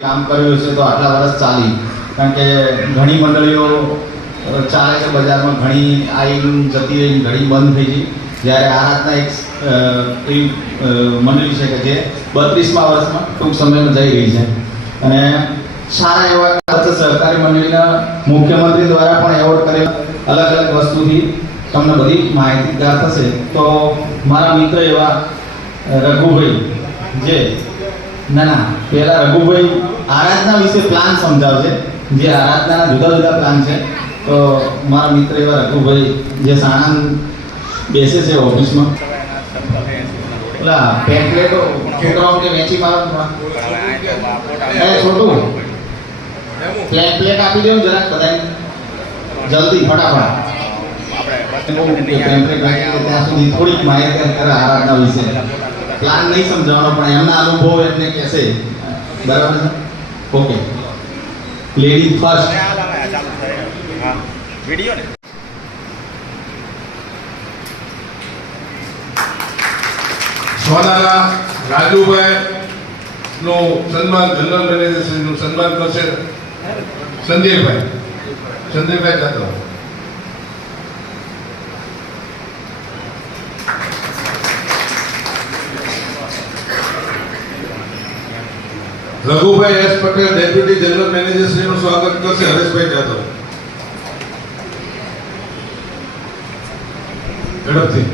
કામ કર્યું છે તો આટલા વર્ષ ચાલી, કારણ કે ઘણી મંડળીઓ ચાલે છે બજારમાં, ઘણી આવી જતી રહી, ઘણી બંધ થઈ ગઈ. જ્યારે આરાધના એક એવી મંડળી છે કે જે 32મા વર્ષમાં ટૂંક સમયમાં જઈ રહી છે અને સારા એવા સહકારી મંડળીના મુખ્યમંત્રી દ્વારા પણ એવોર્ડ કરેલ અલગ અલગ વસ્તુથી તમને બધી માહિતીગાર થશે. તો મારા મિત્ર એવા રઘુભાઈ જે ના પહેલા રઘુભાઈ આરાધના વિશે પ્લાન સમજાવશે, જે આરાધનાના જુદા જુદા પ્લાન છે. તો મારા મિત્ર એવા રઘુભાઈ જે સાણંદ બેસે છે ઓફિસમાં, પેલા પેમ્પલેટો છોકરાઓને વેચી મારો છોટું પેમ્પલેટ આપી દેવું જરાક બધાને જલ્દી ફટાફટ. ત્યાં સુધી થોડીક માહિતી કરે આરાધના વિશે. પ્લાન નહીં સમજાવવાનો પણ એમના અનુભવ એમને કહેશે. બરાબર છે? Okay, lady first. વિડિયો ને સોનારા રાજુભાઈ નું સન્માન જનરલ મેનેજર નું સન્માન કરશે Sanjaybhai Jadav. Raghubhai S Patel deputy general manager શ્રીનું સ્વાગત કરશે હરેશભાઈ જાદવ. ઝડપથી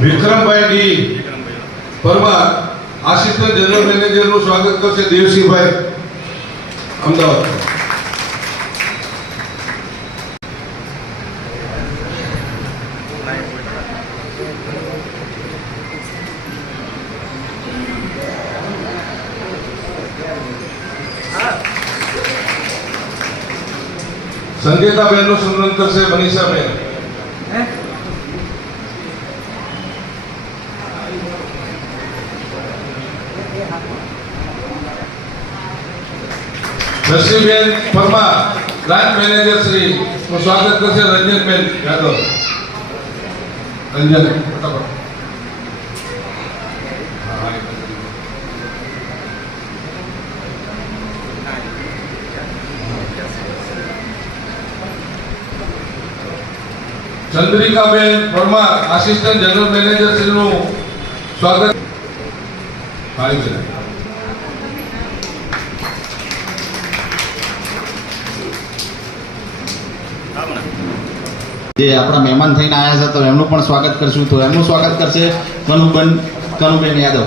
Vikrambhai D Parmar assistant general manager નું સ્વાગત કરશે દેવસિંહભાઈ અમદાવાદ. સંગીતાબેન નું સન્માન કરશે મનીષાબેન. રસીબેન પરમાર બ્રાન્ચ મેનેજર શ્રી નું સ્વાગત કરશે રંજનબેન યાદવ. રંજન ફટાફટ. Chandrikaben Parmar assistant general manager શ્રીનું સ્વાગત. જે આપણા મહેમાન થઈને આવ્યા છે તો એમનું પણ સ્વાગત કરશું. તો એમનું સ્વાગત કરશે કનુબેન યાદવ.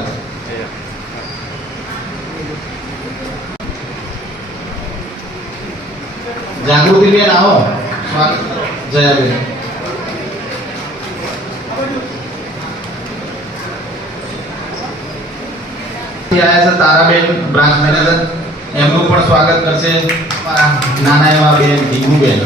જાગૃતિબેન આવો, સ્વાગત કરો. જયાબેન આવ્યા છે તારાબેન બ્રાન્ચ મેનેજર, એમનું પણ સ્વાગત કરશે નાના એવા બેન ભીખુબેન.